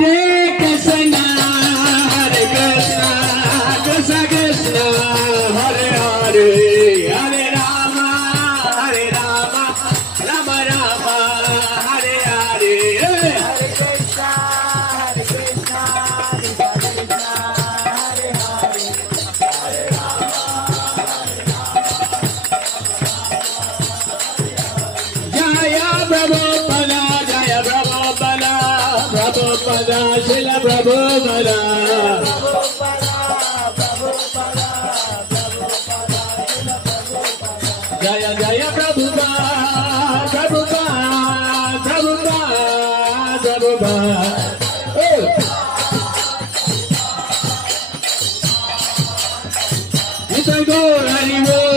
Krishna, Hare Krishna, Krishna Krishna, Hare Hare, Hare Rama, Rama Rama, Hare Hare. Hare Krishna, Krishna Krishna, Hare Hare, Hare Rama, Jaya Prabhupada, Jaya Prabhupada, Prabhupada, Srila Prabhupada. Jaya Jaya Prabhupada, Prabhupada, Prabhupada, Prabhupada. Oh. Nitai Gaur Hari Bol.